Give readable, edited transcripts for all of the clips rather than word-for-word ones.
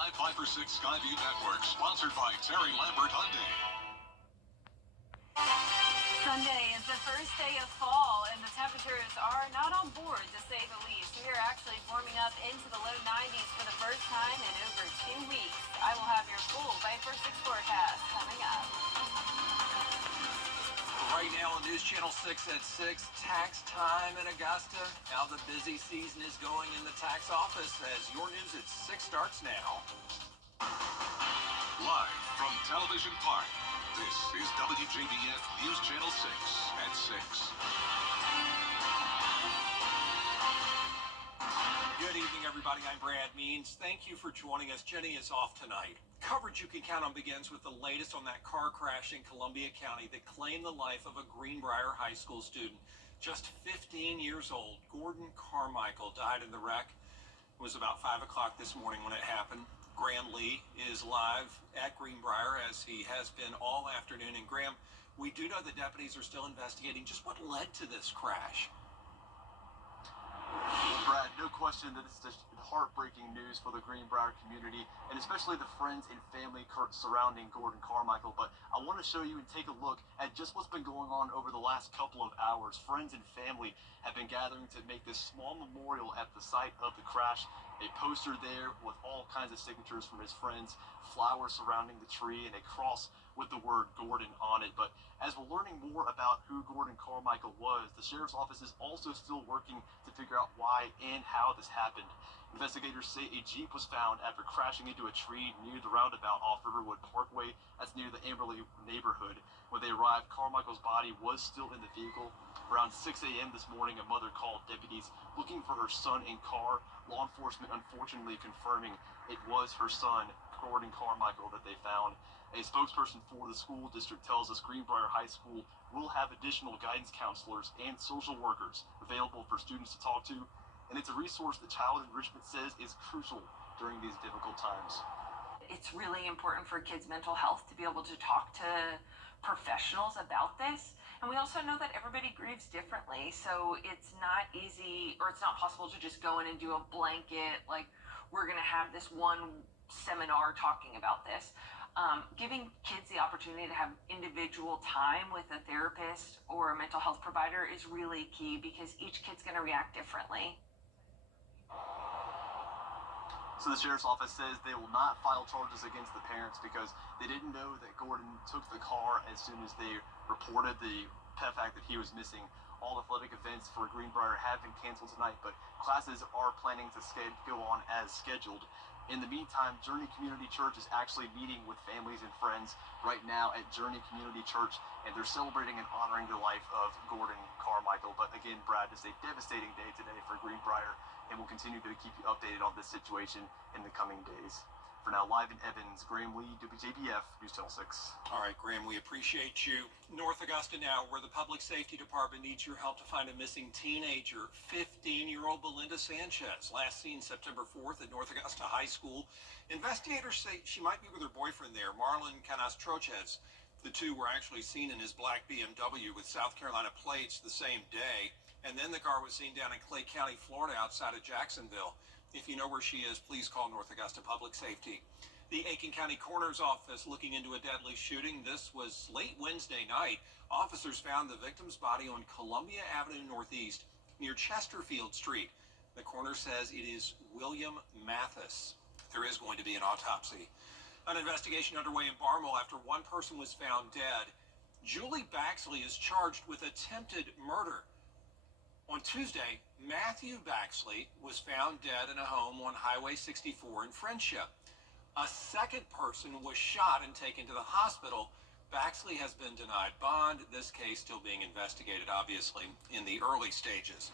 live 5 for 6 Skyview Network, sponsored by Terry Lambert Hyundai. Sunday is the first day of fall, and the temperatures are not on board, to say the least. We are actually warming up into the low 90s for the first time in over 2 weeks. I will have your full 5 for 6 forecast coming up. Right now on News Channel 6 at 6, tax time in Augusta. How the busy season is going in the tax office as your news at 6 starts now. Live from Television Park, this is WJBF News Channel 6 at 6. Good evening, everybody. I'm Brad Means. Thank you for joining us. Jenny is off tonight. Coverage you can count on begins with the latest on that car crash in Columbia County that claimed the life of a Greenbrier High School student. Just 15 years old, Gordon Carmichael died in the wreck. It was about 5 o'clock this morning when it happened. Graham Lee is live at Greenbrier, as he has been all afternoon. And Graham, we do know the deputies are still investigating just what led to this crash. Well, Brad, no question that it's just heartbreaking news for the Greenbrier community, and especially the friends and family surrounding Gordon Carmichael. But I want to show you and take a look at just what's been going on over the last couple of hours. Friends and family have been gathering to make this small memorial at the site of the crash. A poster there with all kinds of signatures from his friends, flowers surrounding the tree, and a cross with the word Gordon on it. But as we're learning more about who Gordon Carmichael was, the sheriff's office is also still working to figure out why and how this happened. Investigators say a Jeep was found after crashing into a tree near the roundabout off Riverwood Parkway. That's near the Amberley neighborhood. When they arrived, Carmichael's body was still in the vehicle. Around 6 a.m. this morning, a mother called deputies looking for her son in car. Law enforcement unfortunately confirming it was her son, Gordon Carmichael, that they found. A spokesperson for the school district tells us Greenbrier High School will have additional guidance counselors and social workers available for students to talk to. And it's a resource that Child Enrichment says is crucial during these difficult times. It's really important for kids' mental health to be able to talk to professionals about this. And we also know that everybody grieves differently. So it's not easy, or it's not possible to just go in and do a blanket, like, we're going to have this one seminar talking about this. Giving kids the opportunity to have individual time with a therapist or a mental health provider is really key, because each kid's going to react differently. So the sheriff's office says they will not file charges against the parents because they didn't know that Gordon took the car as soon as they reported the fact that he was missing. All athletic events for Greenbrier have been canceled tonight, but classes are planning to go on as scheduled. In the meantime, Journey Community Church is actually meeting with families and friends right now at Journey Community Church, and they're celebrating and honoring the life of Gordon Carmichael. But again, Brad, it's a devastating day today for Greenbrier, and we'll continue to keep you updated on this situation in the coming days. For now, live in Evans, Graham Lee, WJBF, News Channel 6. All right, Graham, we appreciate you. North Augusta now, where the Public Safety Department needs your help to find a missing teenager, 15-year-old Belinda Sanchez, last seen September 4th at North Augusta High School. Investigators say she might be with her boyfriend there, Marlon Canas-Trochez. The two were actually seen in his black BMW with South Carolina plates the same day, and then the car was seen down in Clay County, Florida, outside of Jacksonville. If you know where she is, please call North Augusta Public Safety. The Aiken County Coroner's Office looking into a deadly shooting. This was late Wednesday night. Officers found the victim's body on Columbia Avenue Northeast near Chesterfield Street. The coroner says it is William Mathis. There is going to be an autopsy. An investigation underway in Barmel after one person was found dead. Julie Baxley is charged with attempted murder. On Tuesday, Matthew Baxley was found dead in a home on Highway 64 in Friendship. A second person was shot and taken to the hospital. Baxley has been denied bond. This case still being investigated, obviously, in the early stages.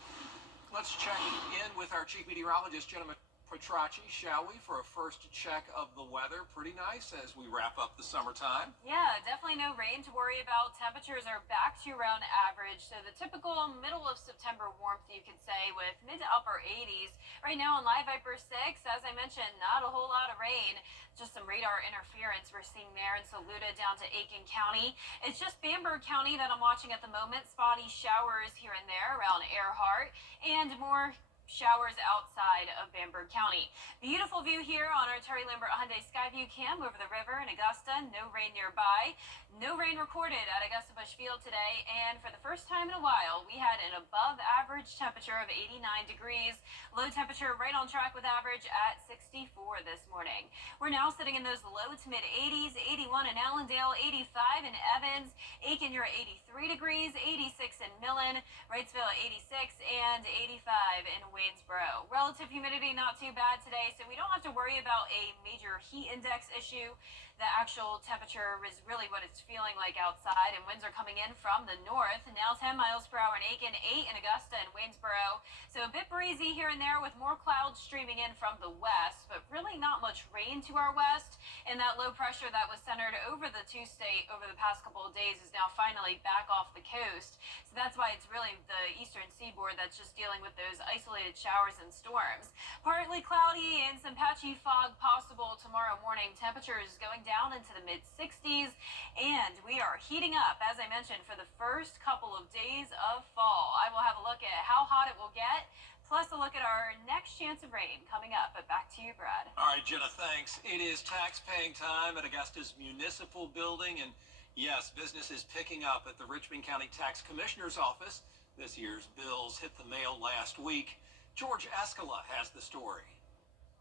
Let's check in with our chief meteorologist, Jenna Petracci, shall we, for a first check of the weather. Pretty nice as we wrap up the summertime. Yeah, definitely no rain to worry about. Temperatures are back to around average, so the typical middle of September warmth, you could say, with mid to upper 80s. Right now on Live Viper 6, as I mentioned, not a whole lot of rain, just some radar interference we're seeing there in Saluda down to Aiken County. It's just Bamberg County that I'm watching at the moment. Spotty showers here and there around Earhart, and more showers outside of Bamberg County. Beautiful view here on our Terry Lambert Hyundai Skyview cam over the river in Augusta. No rain nearby. No rain recorded at Augusta Busch Field today. And for the first time in a while, we had an above average temperature of 89 degrees. Low temperature right on track with average at 64 this morning. We're now sitting in those low to mid 80s, 81 in Allendale, 85 in Evans, Aiken, you're at 83 degrees, 86 in Millen, Wrightsville at 86, and 85 in Waynesboro. Relative humidity not too bad today, so we don't have to worry about a major heat index issue. The actual temperature is really what it's feeling like outside, and winds are coming in from the north. Now 10 miles per hour in Aiken, 8 in Augusta and Waynesboro. So a bit breezy here and there with more clouds streaming in from the west, but really not much rain to our west. And that low pressure that was centered over the two-state over the past couple of days is now finally back off the coast. So that's why it's really the eastern seaboard that's just dealing with those isolated showers and storms. Partly cloudy and some patchy fog possible tomorrow morning. Temperatures going down into the mid-60s, and we are heating up, as I mentioned, for the first couple of days of fall. I will have a look at how hot it will get, plus a look at our next chance of rain coming up. But back to you, Brad. All right, Jenna, thanks. It is tax-paying time at Augusta's Municipal Building, and yes, business is picking up at the Richmond County Tax Commissioner's Office. This year's bills hit the mail last week. George Escala has the story.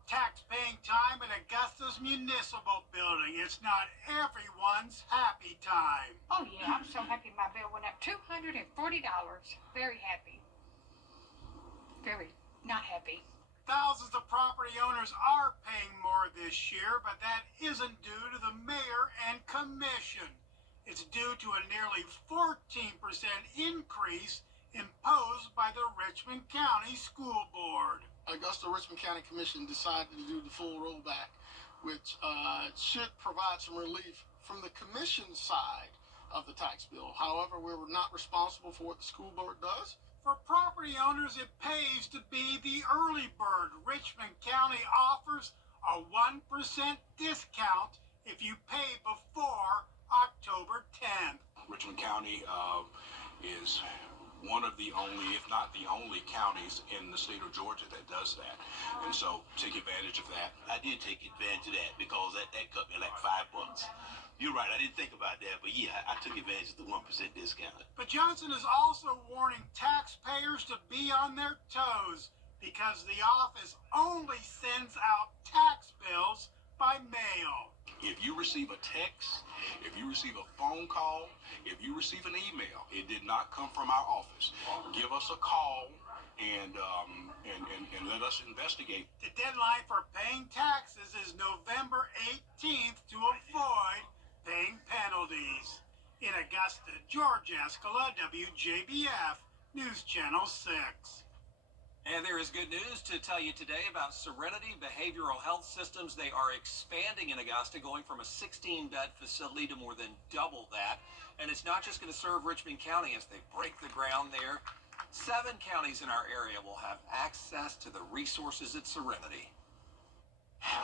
Tax-paying time at Augusta's Municipal Building. It's not everyone's happy time. Oh yeah, I'm so happy my bill went up $240. Very happy. Very not happy. Thousands of property owners are paying more this year, but that isn't due to the mayor and commission. It's due to a nearly 14% increase imposed by the Richmond County School Board. Augusta Richmond County Commission decided to do the full rollback, which should provide some relief from the commission side of the tax bill. However, we're not responsible for what the school board does. For property owners, it pays to be the early bird. Richmond County offers a 1% discount if you pay before October 10th. Richmond County is one of the only, if not the only, counties in the state of Georgia that does that. And so take advantage of that. I did take advantage of that because that cut me like $5. You're right, I didn't think about that, but yeah, I took advantage of the 1% discount. But Johnson is also warning taxpayers to be on their toes because the office only sends out tax bills by mail. If you receive a text, if you receive a phone call, if you receive an email, it did not come from our office. Give us a call and let us investigate. The deadline for paying taxes is November 18th to avoid paying penalties. In Augusta, George Escala, WJBF, News Channel 6. And there is good news to tell you today about Serenity Behavioral Health Systems. They are expanding in Augusta, going from a 16-bed facility to more than double that. And it's not just going to serve Richmond County as they break the ground there. 7 counties in our area will have access to the resources at Serenity.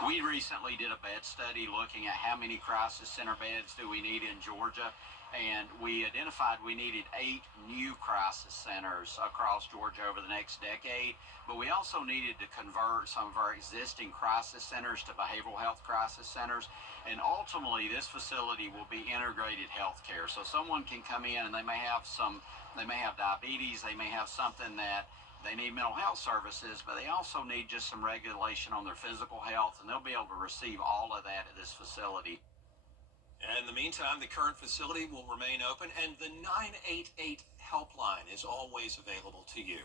We recently did a bed study looking at how many crisis center beds do we need in Georgia. And we identified we needed 8 new crisis centers across Georgia over the next decade. But we also needed to convert some of our existing crisis centers to behavioral health crisis centers. And ultimately, this facility will be integrated health care. So someone can come in and they may have diabetes, they may have something that they need mental health services, but they also need just some regulation on their physical health, and they'll be able to receive all of that at this facility. In the meantime, the current facility will remain open, and the 988 helpline is always available to you.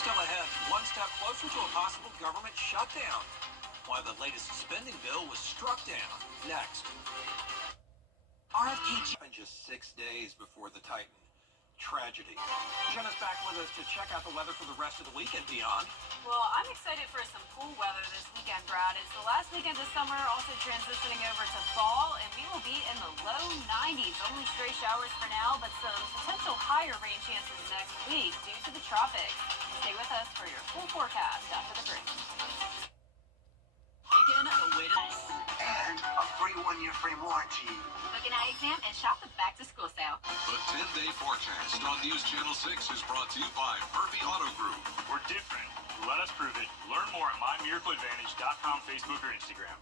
Still ahead, one step closer to a possible government shutdown. Why the latest spending bill was struck down. Next. RFK just 6 days before the Titan tragedy. Jenna's back with us to check out the weather for the rest of the week and beyond. Well, I'm excited for some cool weather this weekend, Brad. It's the last weekend of summer, also transitioning over to fall, and we will be in the low 90s. Only stray showers for now, but some potential higher rain chances next week due to the tropics. Stay with us for your full forecast after the break. And a free 1-year free warranty. Book an eye exam and shop the back-to-school sale. The 10-day forecast on News Channel 6 is brought to you by Murphy Auto Group. We're different. Let us prove it. Learn more at mymiracleadvantage.com, Facebook, or Instagram.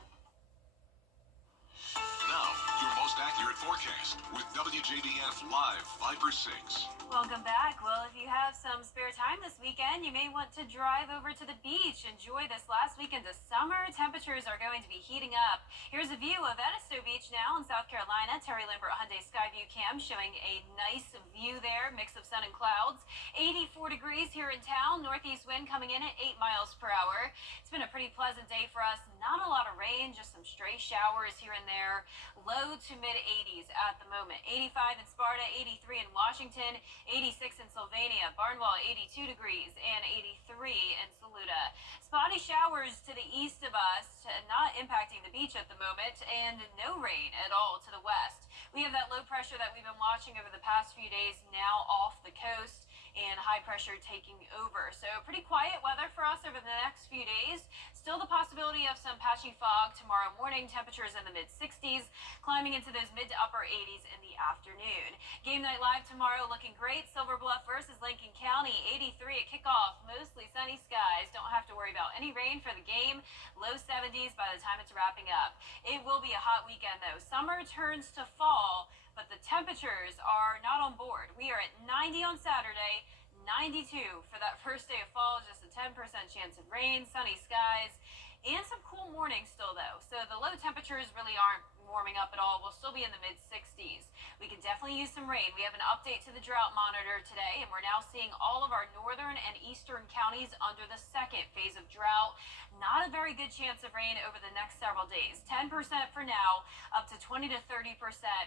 Now, your most accurate forecast with WJBF Live 5/6. Welcome back. Well, if you have some spare time this weekend, you may want to drive over to the beach. Enjoy this last weekend of summer. Temperatures are going to be heating up. Here's a view of Edisto Beach now in South Carolina. Terry Lambert Hyundai Skyview Cam showing a nice view there, mix of sun and clouds. 84 degrees here in town. Northeast wind coming in at 8 miles per hour. It's been a pretty pleasant day for us. Not a lot of rain, just some stray showers here and there. Low to mid 80s at the moment. 85 in Sparta, 83 in Washington, 86 in Sylvania, Barnwell 82 degrees, and 83 in Saluda. Spotty showers to the east of us, not impacting the beach at the moment, and no rain at all to the west. We have that low pressure that we've been watching over the past few days now off the coast, and high pressure taking over. So pretty quiet weather for us over the next few days. Still the possibility of some patchy fog tomorrow morning. Temperatures in the mid 60s, climbing into those mid to upper 80s in the afternoon. Game night live tomorrow looking great. Silver Bluff versus Lincoln County, 83 at kickoff. Mostly sunny skies. Don't have to worry about any rain for the game. Low 70s by the time it's wrapping up. It will be a hot weekend though. Summer turns to fall, but the temperatures are not on board. We are at 90 on Saturday, 92 for that first day of fall, just a 10% chance of rain, sunny skies, and some cool mornings still though. So the low temperatures really aren't warming up at all. We'll still be in the mid 60s. We can definitely use some rain. We have an update to the drought monitor today, and we're now seeing all of our northern and eastern counties under the second phase of drought. Not a very good chance of rain over the next several days. 10% for now, up to 20 to 30%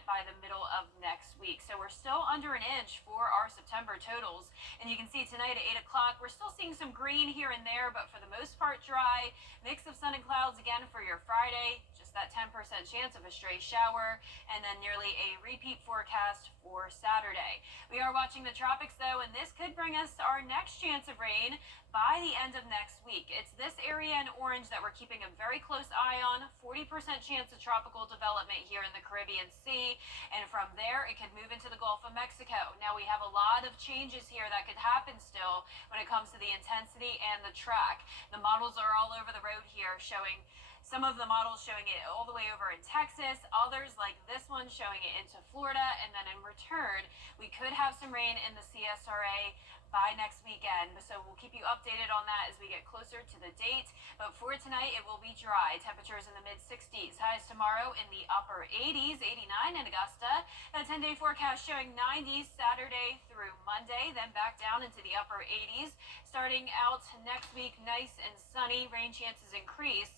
by the middle of next week. So we're still under an inch for our September totals. And you can see tonight at 8 o'clock, we're still seeing some green here and there, but for the most part dry. Mix of sun and clouds again for your Friday. Just that 10% chance of a stray shower, and then nearly a repeat forecast for Saturday. We are watching the tropics though, and this could bring us our next chance of rain by the end of next week. It's this area in orange that we're keeping a very close eye on. 40% chance of tropical development here in the Caribbean Sea, and from there it could move into the Gulf of Mexico. Now we have a lot of changes here that could happen still when it comes to the intensity and the track. The models are all over the road here, showing some of the models showing it all the way over in Texas, others like this one showing it into Florida, and then in return, we could have some rain in the CSRA by next weekend. So we'll keep you updated on that as we get closer to the date. But for tonight, it will be dry. Temperatures in the mid 60s. Highs tomorrow in the upper 80s, 89 in Augusta. That 10-day forecast showing 90s Saturday through Monday, then back down into the upper 80s. Starting out next week, nice and sunny. Rain chances increase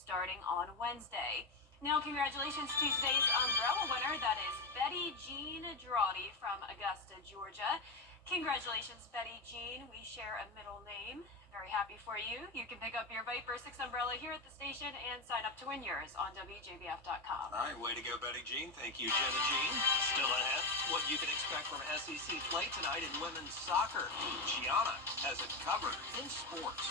starting on Wednesday. Now, congratulations to today's umbrella winner. That is Betty Jean Girardi from Augusta, Georgia. Congratulations, Betty Jean. We share a middle name. Very happy for you. You can pick up your Viper 6 umbrella here at the station and sign up to win yours on WJBF.com. All right, way to go, Betty Jean. Thank you, Jenna Jean. Still ahead, what you can expect from SEC play tonight in women's soccer. Gianna has it covered in sports.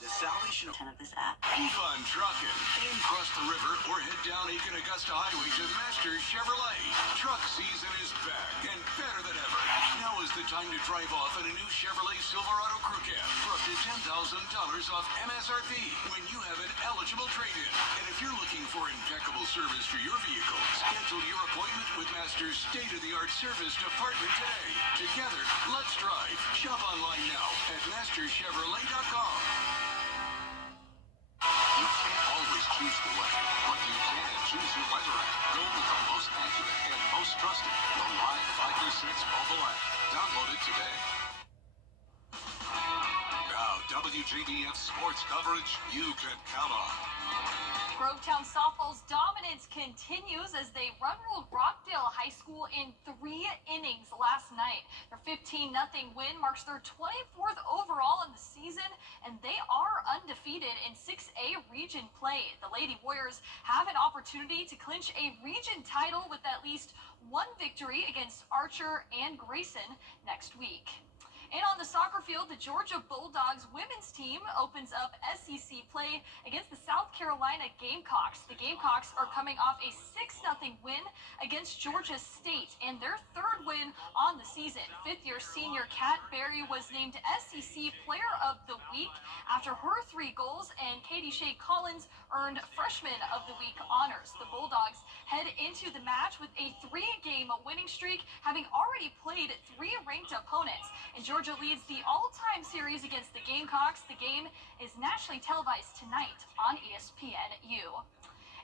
The salvation of this app. Keep on trucking and cross the river or head down Aiken-Augusta Highway to Master Chevrolet. Truck season is back and better than ever. Now is the time to drive off in a new Chevrolet Silverado Crew Cab for up to $10,000 off MSRP when you have an eligible trade-in. And if you're looking for impeccable service for your vehicle, schedule your appointment with Master's state-of-the-art service department today. Together, let's drive. Shop online now at masterchevrolet.com. You can't always choose the way, but you can choose your weather app. Go with the most accurate and most trusted, the Live 536 mobile app. Download it today. Now, WJBF sports coverage you can count on. Grovetown softball's dominance continues as they run-ruled Rockdale High School in 3 innings last night. Their 15-0 win marks their 24th overall in the season, and they are undefeated in 6A region play. The Lady Warriors have an opportunity to clinch a region title with at least one victory against Archer and Grayson next week. And on the soccer field, the Georgia Bulldogs women's team opens up SEC play against the South Carolina Gamecocks. The Gamecocks are coming off a 6-0 win against Georgia State and their third win on the season. Fifth-year senior Kat Berry was named SEC Player of the Week after her 3 goals, and Katie Shea Collins earned Freshman of the Week honors. The Bulldogs head into the match with a 3-game winning streak, having already played 3 ranked opponents. And Georgia leads the all-time series against the Gamecocks. The game is nationally televised tonight on ESPNU.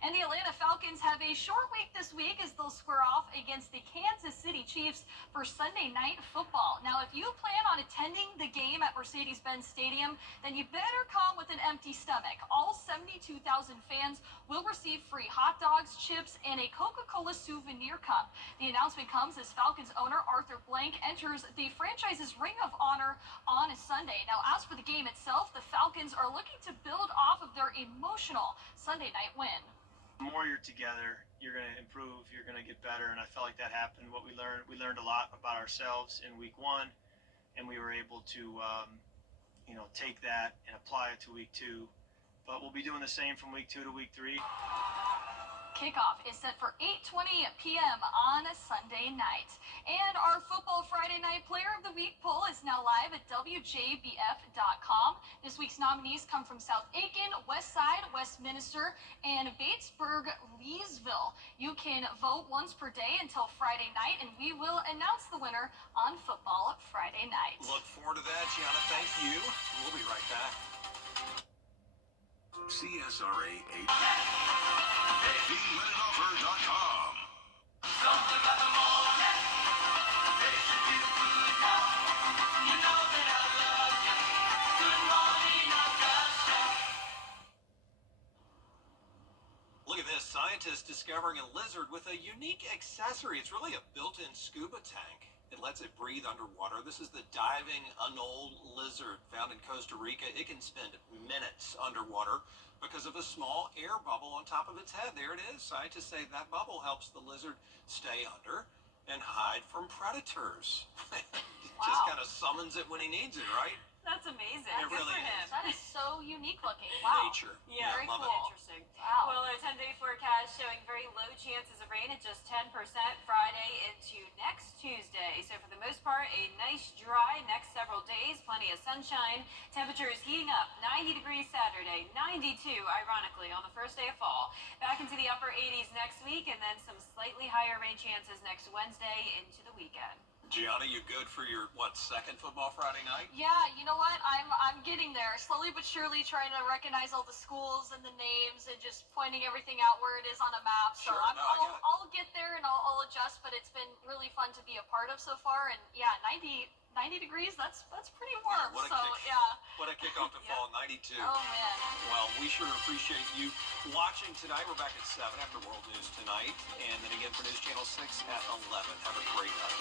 And the Atlanta Falcons have a short week this week as they'll square off against the Kansas City Chiefs for Sunday Night Football. Now, if you plan on attending the game at Mercedes-Benz Stadium, then you better come with an empty stomach. All 72,000 fans will receive free hot dogs, chips, and a Coca-Cola souvenir cup. The announcement comes as Falcons owner Arthur Blank enters the franchise's Ring of Honor on a Sunday. Now, as for the game itself, the Falcons are looking to build off of their emotional Sunday night win. The more you're together, you're going to improve, you're going to get better, and I felt like that happened. What we learned a lot about ourselves in week 1, and we were able to take that and apply it to week 2. But we'll be doing the same from week 2 to week 3. Kickoff is set for 8:20 p.m. on a Sunday night. And our Football Friday Night Player of the Week poll is now live at WJBF.com. This week's nominees come from South Aiken, West Side, Westminster, and Batesburg, Leesville. You can vote once per day until Friday night, and we will announce the winner on Football Friday night. Look forward to that, Gianna. Thank you. We'll be right back. CSRA 8. TheMinutoffer.com. Something about the morning. They should be good now. You know that I love you. Good morning, Augusta. Look at this. Scientists discovering a lizard with a unique accessory. It's really a built-in scuba tank. It lets it breathe underwater. This is the diving anole lizard found in Costa Rica. It can spend minutes underwater because of a small air bubble on top of its head. There it is. Scientists say that bubble helps the lizard stay under and hide from predators. Just kind of summons it when he needs it, right? That's amazing. It Good really for him. is. That is so unique looking. Wow. Nature. Yeah, Very love cool. it. Interesting. Wow. Well, our 10-day forecast showing very low chances of rain at just 10% Friday into next Tuesday. So for the most part, a nice dry next several days, plenty of sunshine. Temperatures heating up, 90 degrees Saturday, 92 ironically on the first day of fall. Back into the upper 80s next week, and then some slightly higher rain chances next Wednesday into the weekend. Gianna, you good for your, second Football Friday night? Yeah, you know what? I'm getting there. Slowly but surely trying to recognize all the schools and the names and just pointing everything out where it is on a map. So Sure, I'll get there and I'll adjust, but it's been really fun to be a part of so far. And yeah, 90 degrees, that's pretty warm. What a so kick. yeah. What a kickoff to fall, 92. Oh man. Well, we sure appreciate you watching tonight. We're back at 7 after World News tonight. And then again for News Channel 6 at 11. Have a great night.